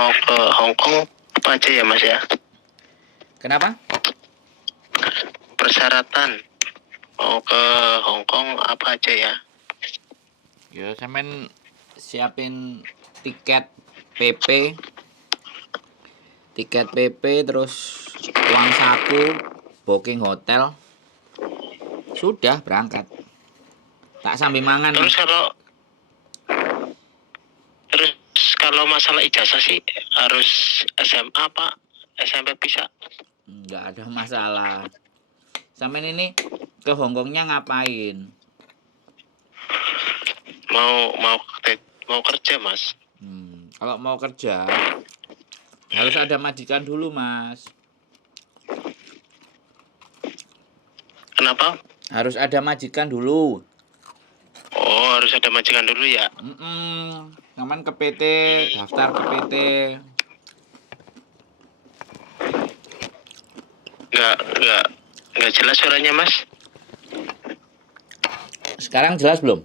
mau ke Hong Kong apa aja ya Mas ya? Kenapa? Persyaratan mau ke Hong Kong apa aja ya? Ya sampean siapin tiket PP, terus uang saku, booking hotel, sudah berangkat. Tak sambil mangan. Terus kalau masalah ijazah sih harus SMA Pak, SMP bisa? Nggak ada masalah. Sampean ini ke Hongkongnya ngapain? Mau kerja Mas. Kalau mau kerja harus ada majikan dulu Mas. Kenapa? Harus ada majikan dulu. Oh, harus ada majikan dulu ya? Aman ke PT, daftar ke PT. Nggak jelas suaranya Mas. Sekarang jelas belum?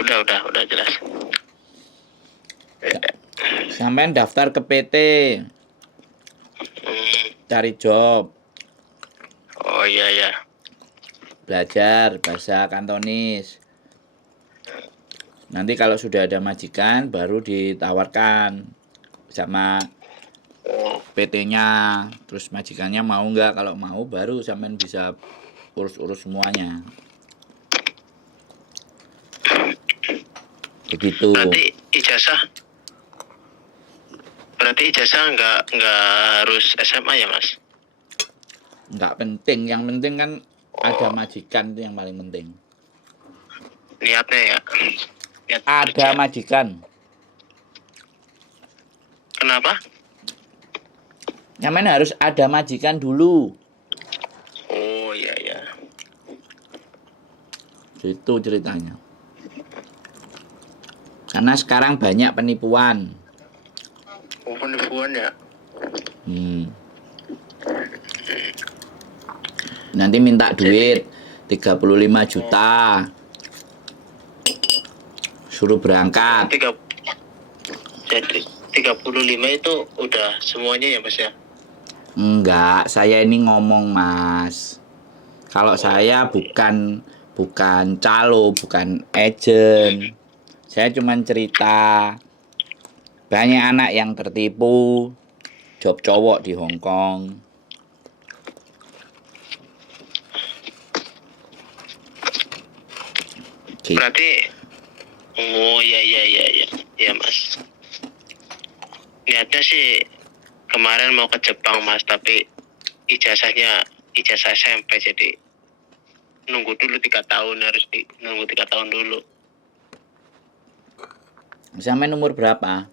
Udah jelas. Sampean daftar ke PT, cari job. Oh iya. Belajar bahasa Kantonis. Nanti kalau sudah ada majikan baru ditawarkan sama PT-nya. Terus majikannya mau nggak? Kalau mau baru sampean bisa urus-urus semuanya. Begitu. Berarti ijazah nggak harus SMA ya Mas? Nggak penting, yang penting kan ada majikan, itu yang paling penting. Niatnya ya? Ada kerja. Majikan. Kenapa? Nyaman harus ada majikan dulu. Oh iya. Itu ceritanya. Karena sekarang banyak penipuan. Oh, penipuan ya? Nanti minta duit 35 juta. Suruh berangkat. Jadi 35 itu udah semuanya ya Mas ya? Enggak, saya ini ngomong Mas. Kalau saya bukan calo, bukan agent. Saya cuma cerita. Banyak anak yang tertipu job cowok di Hong Kong. Gitu. Berarti iya Mas. Niatnya sih kemarin mau ke Jepang Mas, tapi ijazah SMP, jadi nunggu dulu 3 tahun, nunggu 3 tahun dulu. Sampai umur berapa?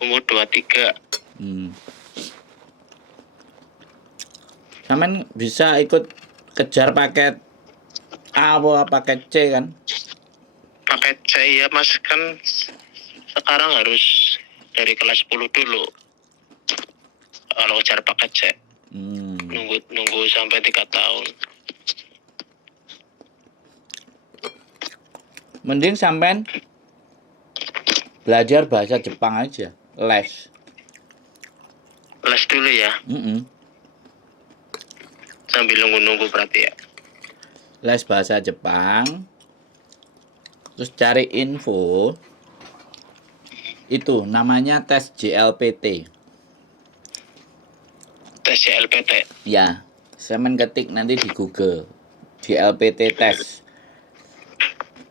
Umur 23. Sampai bisa ikut kejar paket A atau paket C kan? Paket C ya Mas, kan sekarang harus dari kelas 10 dulu kalau kejar paket C. Nunggu sampai 3 tahun. Mending sampean belajar bahasa Jepang aja, les dulu ya. Sambil nunggu berarti ya. Les bahasa Jepang, terus cari info. Itu namanya tes JLPT. Tes JLPT? Ya, saya ketik nanti di Google. JLPT tes.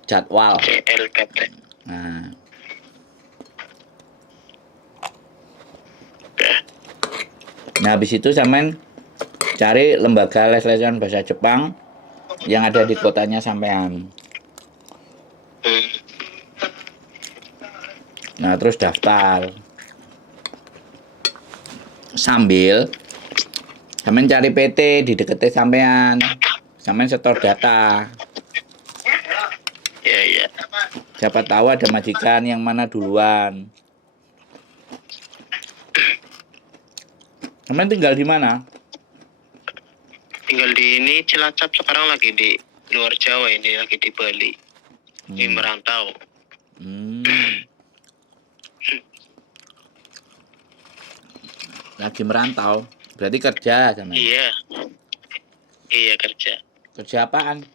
Jadwal. JLPT. Nah, habis itu sampean cari lembaga les-lesan bahasa Jepang yang ada di kotanya sampean. Nah, terus daftar. Sambil sampean cari PT di deketnya sampean. Sampean setor data. Iya. Siapa tahu ada majikan yang mana duluan. Sampean tinggal di mana? Tinggal di ini Cilacap, sekarang lagi di luar Jawa, ini lagi di Bali. Di merantau. Lagi merantau. Berarti kerja sama. Iya. Iya kerja. Kerja apaan?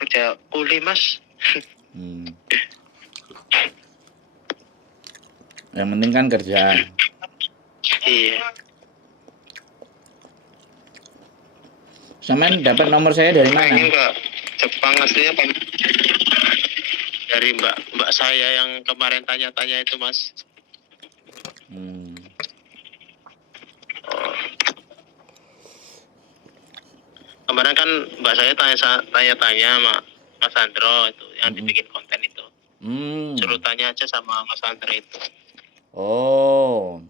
Kerja kuli Mas. Yang penting kan kerja. Iya. Sampean dapat nomor saya dari mana? Pengen ke Jepang aslinya Pak. Dari mbak saya yang kemarin tanya-tanya itu Mas. Kemarin kan mbak saya tanya-tanya sama Mas Andro itu yang dibikin konten itu. Suruh tanya aja sama Mas Andro itu. Oh.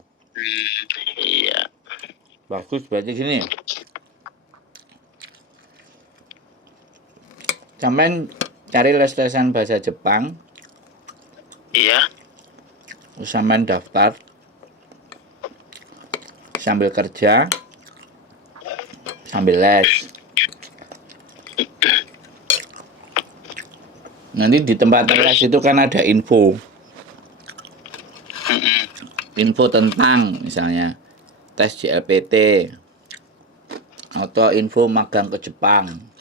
Iya. Bagus, berarti gini. Sampean cari les-lesan bahasa Jepang. Iya. Sampean daftar. Sambil kerja. Sambil les. Nanti di tempat les itu kan ada info. Info tentang misalnya tes JLPT atau info magang ke Jepang.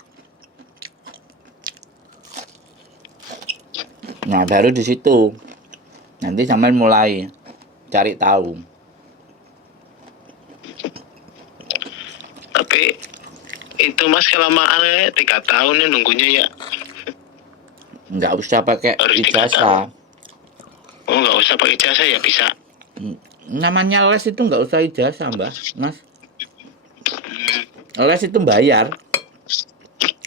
Nah, baru di situ nanti sampai mulai cari tahu. Tapi itu Mas kelamaan 3 tahun ya nunggunya ya. Nggak usah pakai Harus 3 ijazah. tahun. Oh, nggak usah pakai ijazah ya bisa. Namanya les itu nggak usah ijazah, Mas. Les itu bayar.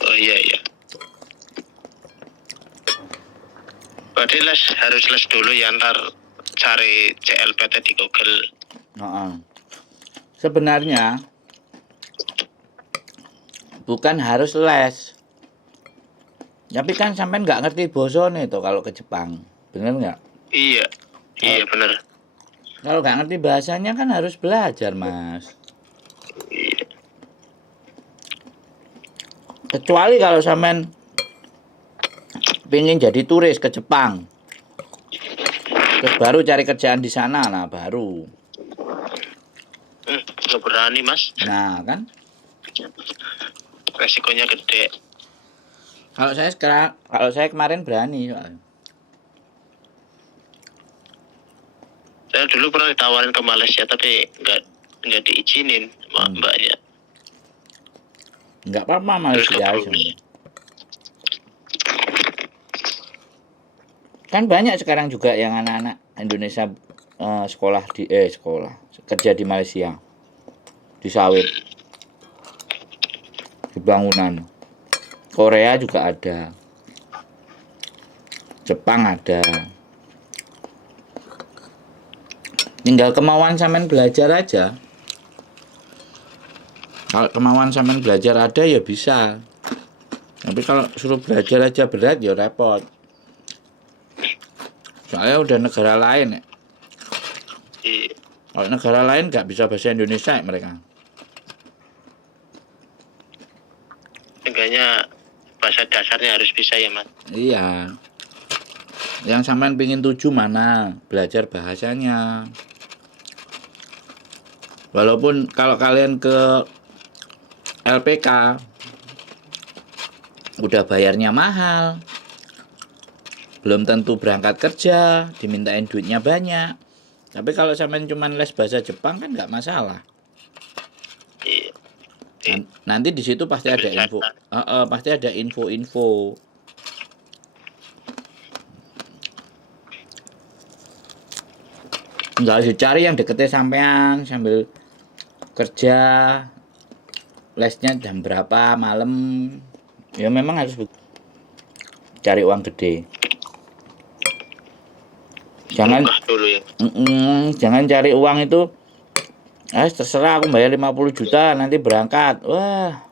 Oh iya. Berarti harus les dulu ya, ntar cari JLPT di Google. Sebenarnya bukan harus les. Tapi kan sampean nggak ngerti bosone tuh kalau ke Jepang. Bener nggak? Iya bener. Kalau nggak ngerti bahasanya kan harus belajar, Mas. Iya. Kecuali kalau sampean pengen jadi turis ke Jepang. Terus baru cari kerjaan di sana, nah baru. Nggak berani Mas. Nah kan. Resikonya gede. Kalau saya kemarin berani. Saya dulu pernah ditawarin ke Malaysia tapi nggak diizinin sama mbaknya. Nggak apa-apa Malaysia. Kan banyak sekarang juga yang anak-anak Indonesia sekolah kerja di Malaysia, di sawit, di bangunan. Korea juga ada, Jepang ada. Tinggal kemauan sampean belajar aja. Kalau kemauan sampean belajar ada ya bisa. Tapi kalau suruh belajar aja berat ya repot. Soalnya udah negara lain ya. Kalau negara lain nggak bisa bahasa Indonesia ya mereka. Enggaknya bahasa dasarnya harus bisa ya Mas. Iya. Yang sampean pingin tuju mana? Belajar bahasanya. Walaupun kalau kalian ke LPK udah bayarnya mahal. Belum tentu berangkat kerja, dimintain duitnya banyak. Tapi kalau sampean cuman les bahasa Jepang kan nggak masalah. Nanti di situ pasti ada info. Pasti ada info-info. Nggak usah cari yang deketnya sampean sambil kerja. Lesnya jam berapa malam. Ya memang harus cari uang gede. Jangan dulu ya. Jangan cari uang itu. Terserah aku bayar 50 juta nanti berangkat. Wah.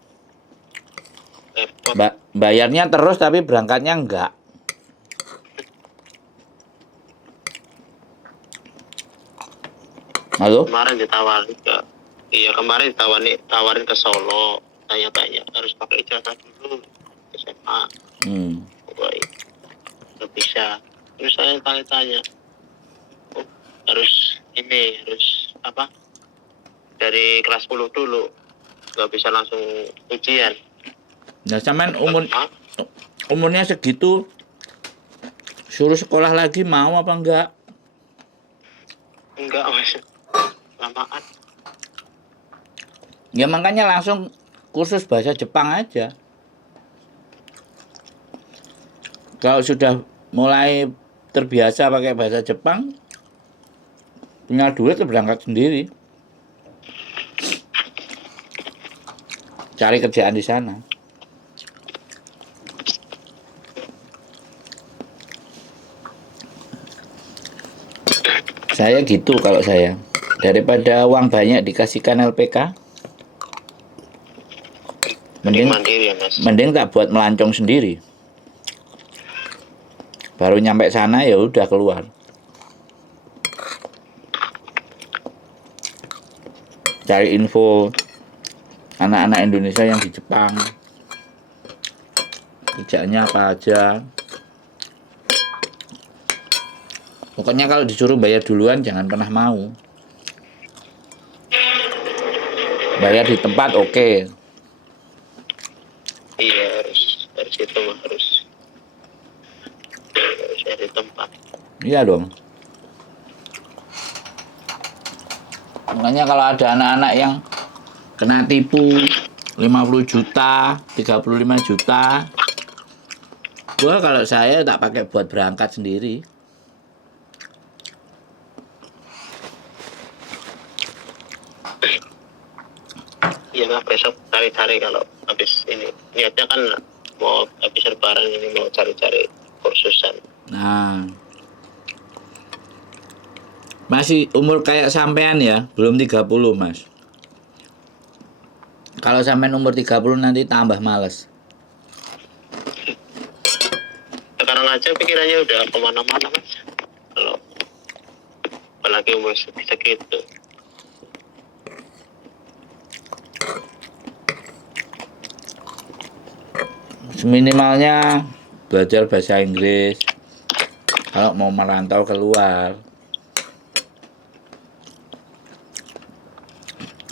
Bayarnya terus tapi berangkatnya enggak. Halo? Kemarin ditawarin ke Solo, tanya-tanya harus pakai ijazah dulu SMA. Baik. Nggak bisa. Terus saya tanya-tanya. Harus dari kelas 10 dulu, nggak bisa langsung ujian. Nah, sampean umurnya segitu, suruh sekolah lagi mau apa enggak? Enggak mas, lamaan. Ya makanya langsung kursus bahasa Jepang aja. Kalau sudah mulai terbiasa pakai bahasa Jepang, punya duit berangkat sendiri. Cari kerjaan di sana. Saya gitu kalau saya. Daripada uang banyak dikasihkan LPK, mending mandiri ya mas. Mending tak buat melancong sendiri. Baru nyampe sana ya udah keluar. Cari info anak-anak Indonesia yang di Jepang. Kerjaannya apa aja. Pokoknya kalau disuruh bayar duluan jangan pernah mau. Bayar di tempat oke. Iya harus itu mah harus dari tempat. Iya dong. Makanya kalau ada anak-anak yang kena tipu 50 juta, 35 juta, gua kalau saya tak pakai buat berangkat sendiri. Iya lah, besok cari-cari kalau habis ini. Niatnya kan mau habis lebaran ini mau cari-cari kursusan. Nah, masih umur kayak sampean ya, belum 30 mas. Kalau sampean umur 30 nanti tambah males. Sekarang aja pikirannya udah kemana-mana mas. Kalau apalagi umur segitu. Seminimalnya belajar bahasa Inggris kalau mau merantau keluar.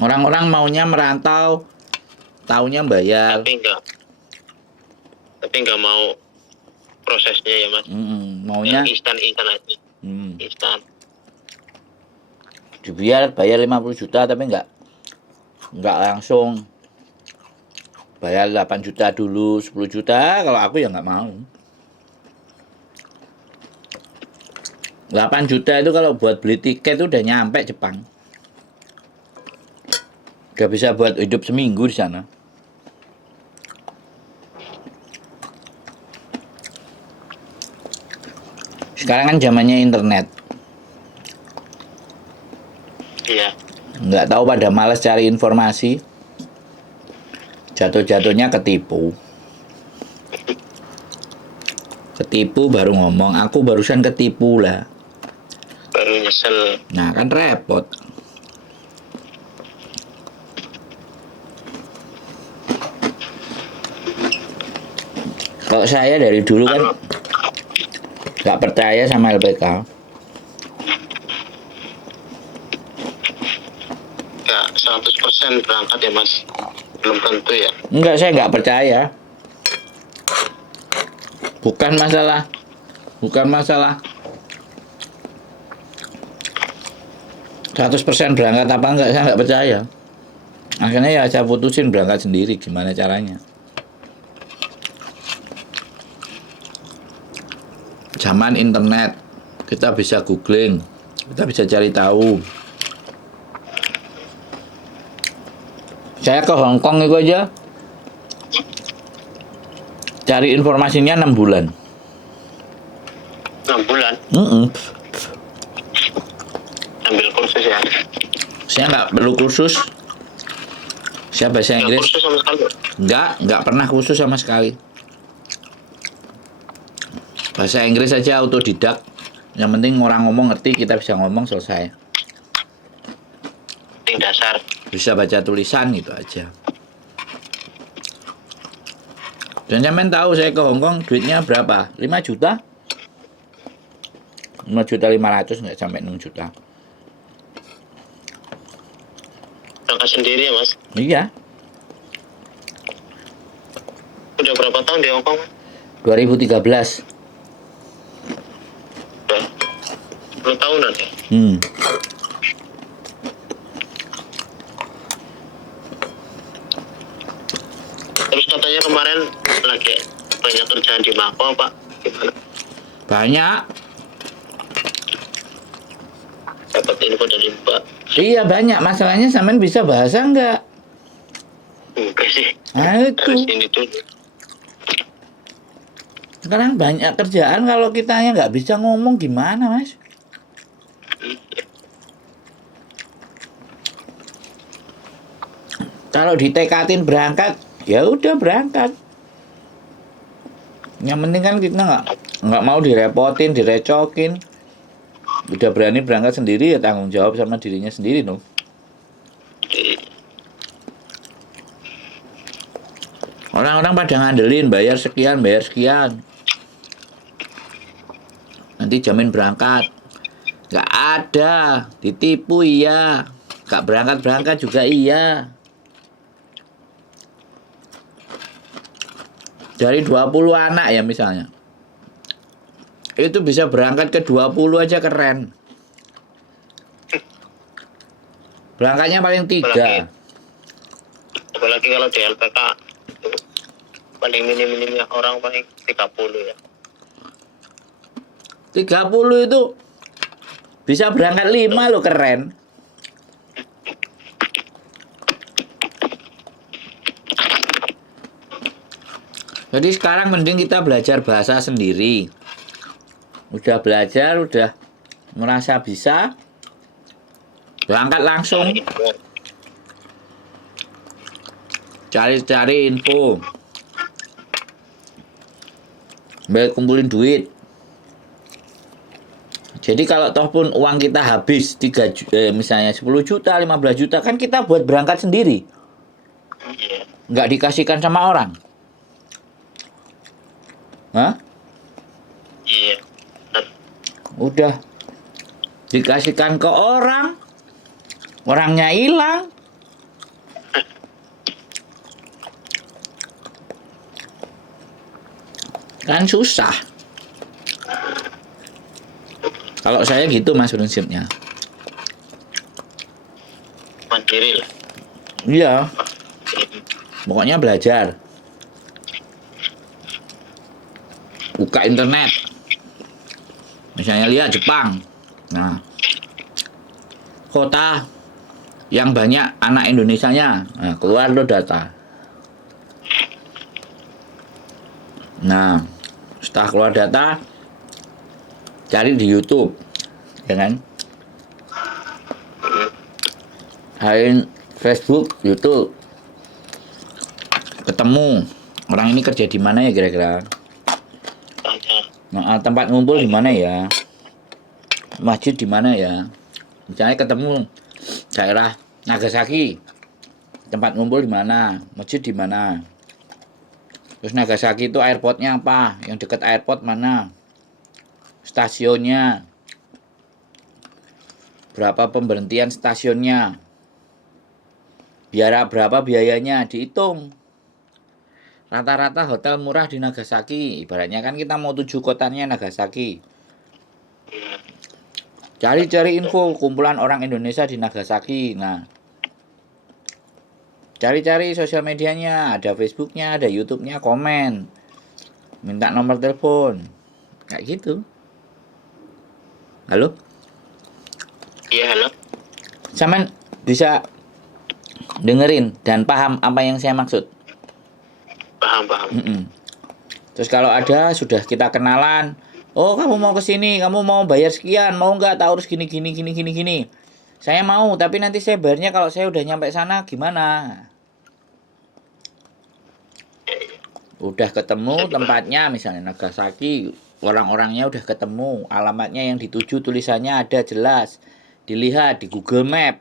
Orang-orang maunya merantau, taunya bayar. Tapi enggak mau prosesnya ya mas. Maunya instan aja. Instan. Biar bayar 50 juta tapi enggak langsung. Bayar 8 juta dulu, 10 juta, kalau aku ya nggak mau. 8 juta itu kalau buat beli tiket itu udah nyampe Jepang. Udah bisa buat hidup seminggu di sana. Sekarang kan zamannya internet. Iya. Nggak tahu pada malas cari informasi. Jatuh-jatuhnya ketipu. Ketipu baru ngomong, aku barusan ketipu lah. Baru nyesel. Nah kan repot. Kalau saya dari dulu kan nggak percaya sama LPK. Ya 100% berangkat ya mas. Belum tentu ya. Enggak, saya nggak percaya. Bukan masalah 100% berangkat apa enggak, saya nggak percaya. Akhirnya ya saya putusin berangkat sendiri, gimana caranya. Zaman internet, kita bisa googling, kita bisa cari tahu. Saya ke Hong Kong itu aja cari informasinya 6 bulan. 6 bulan? Ambil kursus ya? Saya nggak perlu kursus. Saya bahasa Inggris. Kursus sama sekali? Nggak pernah kursus sama sekali. Bahasa Inggris aja autodidak. Yang penting orang ngomong ngerti, kita bisa ngomong, selesai. Yang dasar. Bisa baca tulisan gitu aja. Dan sampean tahu saya ke Hong Kong duitnya berapa? 5 juta? 5 juta 500, nggak sampai 6 juta. berangkat sendiri ya Mas? Iya, Udah berapa tahun di Hongkong? 2013. Udah 10 tahunan ya? Hmm. Terus katanya kemarin lagi banyak kerjaan di Mako Pak, gimana? Banyak. Dapat info dari Mbak? Iya banyak. Masalahnya sampean bisa bahasa enggak? Enggak sih. Nah itu. Harus ini tuh. Sekarang banyak kerjaan kalau kitanya nggak bisa ngomong gimana Mas? Kalau ditekatin berangkat, ya udah berangkat. Yang penting kan kita nggak mau direpotin, direcokin. Udah berani berangkat sendiri ya tanggung jawab sama dirinya sendiri dong. Orang-orang pada ngandelin bayar sekian, bayar sekian. Nanti jamin berangkat. Nggak ada, ditipu iya. Nggak berangkat-berangkat juga iya. Dari 20 anak ya misalnya. Itu bisa berangkat ke 20 aja keren. Berangkatnya paling 3. Apalagi kalau di LPK paling minim-minimnya orang paling 30 ya. 30 itu bisa berangkat 5 loh, keren. Jadi sekarang mending kita belajar bahasa sendiri. Udah belajar, udah merasa bisa, berangkat langsung. Cari-cari info. Baik kumpulin duit. Jadi kalau toh pun uang kita habis misalnya 10 juta, 15 juta, kan kita buat berangkat sendiri. Nggak dikasihkan sama orang. Hah? Iya. Udah dikasihkan ke orang, orangnya hilang. Kan susah. Kalau saya gitu Mas prinsipnya. Mandiri lah. Iya. Pokoknya belajar. Buka internet. Misalnya lihat Jepang. Nah, kota yang banyak anak Indonesianya. Nah, keluar lo data. Nah, setelah keluar data, cari di YouTube, ya kan? Cari Facebook, YouTube, ketemu orang ini kerja di mana ya kira-kira? Nah, tempat ngumpul di mana ya? Masjid di mana ya? Misalnya ketemu daerah Nagasaki, tempat ngumpul di mana? Masjid di mana? Terus Nagasaki itu airportnya apa? Yang dekat airport mana? Stasiunnya, berapa pemberhentian stasiunnya, berapa biayanya, dihitung. Rata-rata hotel murah di Nagasaki, ibaratnya kan kita mau tuju kotanya Nagasaki. Cari-cari info kumpulan orang Indonesia di Nagasaki. Nah, cari-cari sosial medianya, ada Facebooknya, ada YouTube-nya, komen, minta nomor telepon, kayak gitu. Halo? Iya, halo. Saman bisa dengerin dan paham apa yang saya maksud? Paham. Terus kalau ada sudah kita kenalan, oh kamu mau ke sini, kamu mau bayar sekian, mau nggak? Tahu harus gini. Saya mau, tapi nanti saya bayarnya kalau saya udah nyampe sana gimana? Udah ketemu tempatnya, misalnya Nagasaki, orang-orangnya udah ketemu, alamatnya yang dituju tulisannya ada jelas, dilihat di Google Map.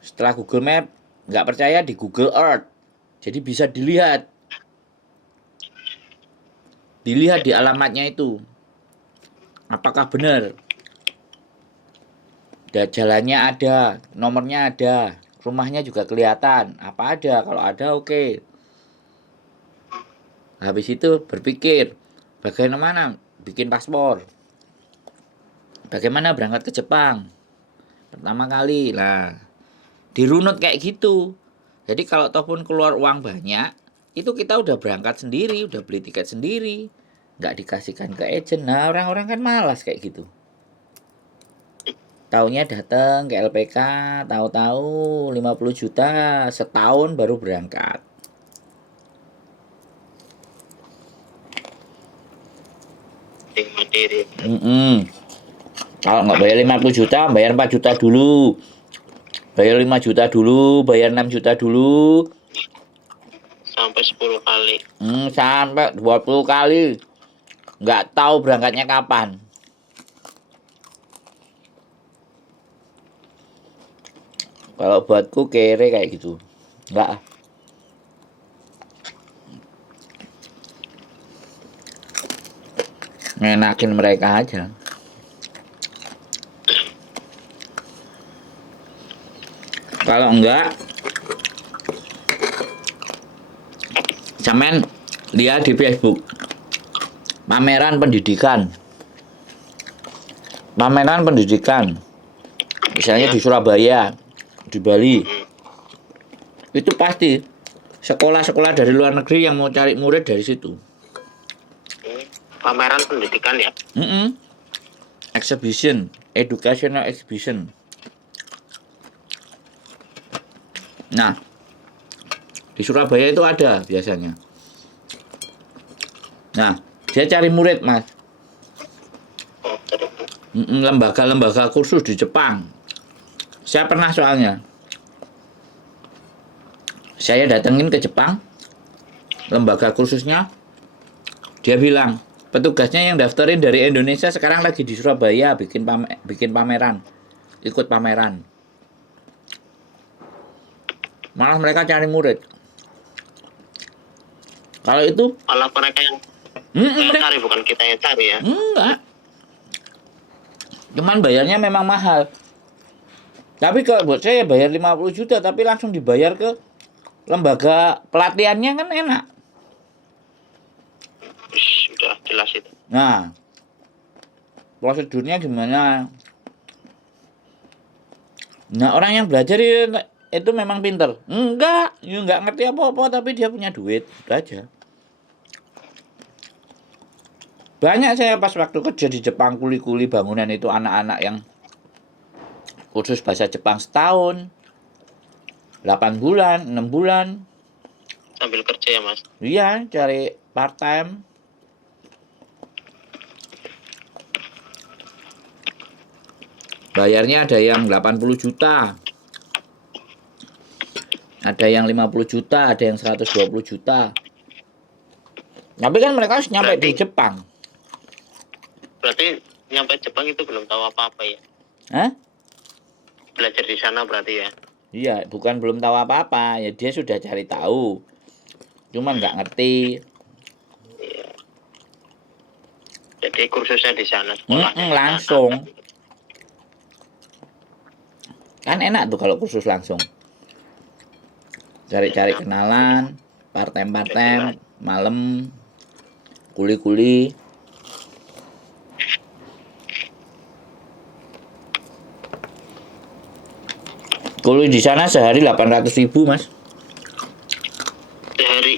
Setelah Google Map, nggak percaya di Google Earth. Jadi bisa dilihat di alamatnya itu. Apakah benar? jalannya ada, nomornya ada, rumahnya juga kelihatan. Apa ada? Kalau ada oke. Habis itu berpikir bagaimana bikin paspor. Bagaimana berangkat ke Jepang pertama kali. Nah, dirunut kayak gitu. Jadi kalau toh pun keluar uang banyak, itu kita udah berangkat sendiri, udah beli tiket sendiri, nggak dikasihkan ke agent. Nah, orang-orang kan malas kayak gitu. Taunya datang ke LPK, tahu-tahu 50 juta setahun baru berangkat. Mandiri. Kalau nggak bayar 50 juta, bayar 4 juta dulu. Bayar 5 juta dulu, bayar 6 juta dulu. Sampai 10 kali. Sampai 20 kali. Nggak tahu berangkatnya kapan. Kalau buatku kere kayak gitu. Nggak. Ngenakin mereka aja. Kalau enggak, sampean lihat di Facebook. Pameran pendidikan. Pameran pendidikan. Misalnya di Surabaya, di Bali. Itu pasti sekolah-sekolah dari luar negeri yang mau cari murid dari situ. Pameran pendidikan ya? Exhibition, educational exhibition. Nah, di Surabaya itu ada biasanya. Nah, dia cari murid, Mas. Lembaga-lembaga kursus di Jepang. Saya pernah soalnya. Saya datengin ke Jepang, lembaga kursusnya. Dia bilang, petugasnya yang daftarin dari Indonesia sekarang lagi di Surabaya bikin pameran. Ikut pameran. Malah mereka cari murid. Kalau itu Malah mereka yang cari, bukan kita yang cari ya? Enggak. Cuman bayarnya memang mahal. Tapi kalau buat saya bayar 50 juta tapi langsung dibayar ke lembaga pelatihannya kan enak. Sudah jelas itu. Nah, prosedurnya gimana? Nah, orang yang belajar itu memang pinter. Enggak ngerti apa-apa tapi dia punya duit. Itu aja. Banyak saya pas waktu kerja di Jepang kuli-kuli bangunan itu anak-anak yang kursus bahasa Jepang setahun, 8 bulan, 6 bulan. Sambil kerja ya, Mas? Iya, cari part time. Bayarnya ada yang 80 juta. Ada yang 50 juta, ada yang 120 juta. Tapi kan mereka harus nyampe di Jepang. Berarti nyampe Jepang itu belum tahu apa-apa ya? Hah? Belajar di sana berarti ya? Iya, bukan belum tahu apa-apa. Ya dia sudah cari tahu. Cuman nggak ngerti. Iya. Jadi kursusnya di sana, sekolahnya langsung. Kan enak tuh kalau kursus langsung. Cari-cari kenalan, part-time, malam, kuli-kuli. Kuli di sana sehari 800.000, Mas. Sehari?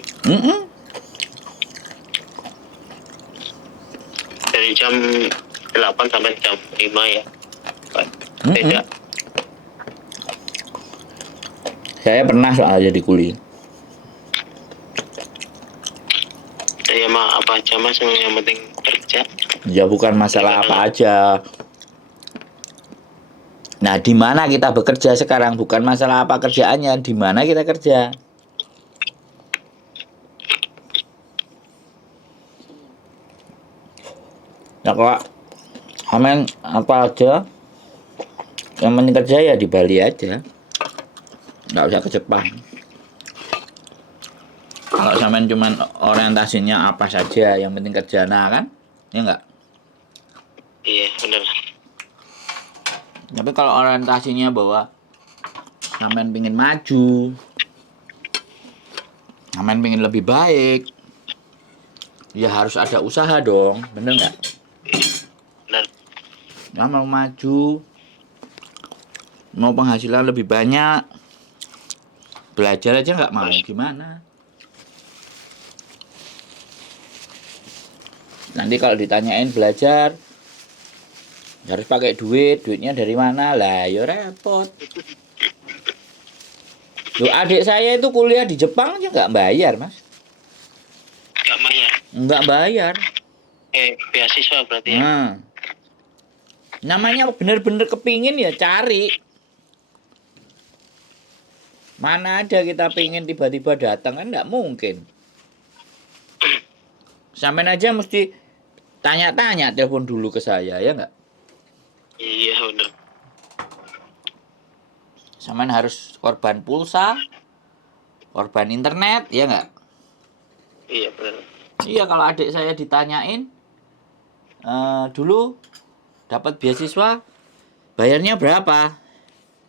Dari jam 8 sampai jam 5 ya? Beda. Saya pernah soal jadi kuli. Ya mah apa aja, Mas, yang penting kerja. Ya bukan masalah apa aja. Nah, di mana kita bekerja sekarang bukan masalah apa kerjaannya, di mana kita kerja. Nah, kalau amen apa aja yang penting kerja ya di Bali aja. Nggak usah ke Jepang. Kalau sampean cuman orientasinya apa saja yang penting kerja, nah kan? Ya enggak? Iya, benar. Tapi kalau orientasinya bahwa sampean pingin maju, sampean pingin lebih baik, ya harus ada usaha dong, bener nggak? Benar. Ya mau maju, mau penghasilan lebih banyak, belajar aja nggak mau, gimana? Nanti kalau ditanyain belajar, harus pakai duitnya dari mana? Lah, ya repot. Loh, adik saya itu kuliah di Jepang aja nggak bayar, Mas. Nggak bayar. Nggak bayar. Beasiswa berarti ya. Nah, namanya bener-bener kepingin ya cari. Mana ada kita pingin tiba-tiba datang, kan nggak mungkin. Sampean aja mesti tanya-tanya, telepon dulu ke saya, ya nggak? Iya benar. Sampean harus korban pulsa, korban internet, ya nggak? Iya benar. Iya, kalau adik saya ditanyain, dulu dapat beasiswa, bayarnya berapa?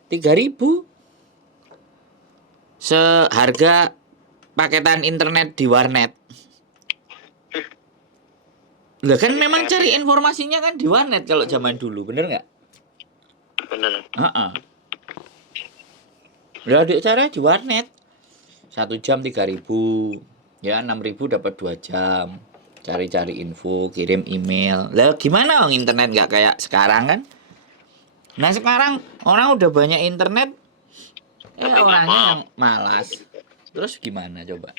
3.000. Seharga paketan internet di warnet. Lah kan memang cari informasinya kan di warnet kalau zaman dulu, bener nggak? Benar. Lah adik cara di warnet 1 jam 3.000, ya 6.000 dapat 2 jam. Cari-cari info, kirim email. Lah gimana orang internet nggak kayak sekarang kan? Nah sekarang orang udah banyak internet, orangnya yang malas. Terus gimana coba?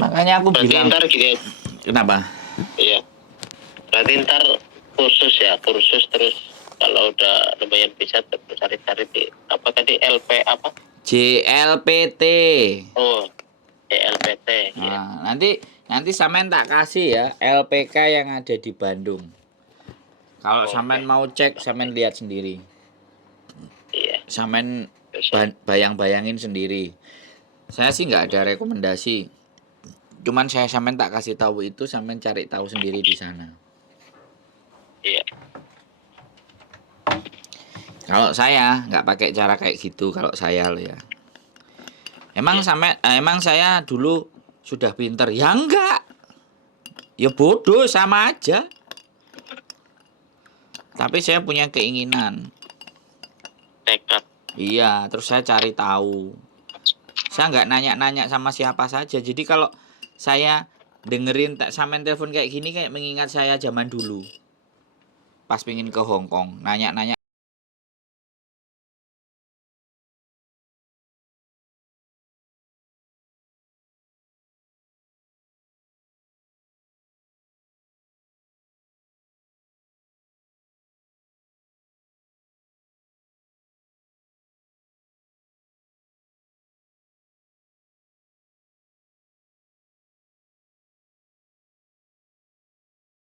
Makanya aku Berarti bilang, ntar gini. kenapa? Iya. Berarti ntar kursus terus kalau udah lumayan bisa cari-cari di apa tadi LP apa? JLPT. Oh, LPT. Iya. Nah, nanti sampean tak kasih ya LPK yang ada di Bandung. Kalau sampean mau cek, sampean lihat sendiri. Iya. Sampean bayang-bayangin sendiri. Saya sih nggak ada rekomendasi. Cuman saya sampean tak kasih tahu itu, sampean cari tahu sendiri di sana. Iya. Kalau saya nggak pakai cara kayak gitu, kalau saya loh ya. Emang saya dulu sudah pinter? Ya enggak. Ya bodoh, sama aja. Tapi saya punya keinginan. Tekad. Iya, terus saya cari tahu. Saya nggak nanya-nanya sama siapa saja. Jadi kalau saya dengerin sampean telepon kayak gini, kayak mengingat saya zaman dulu. Pas pingin ke Hong Kong, nanya-nanya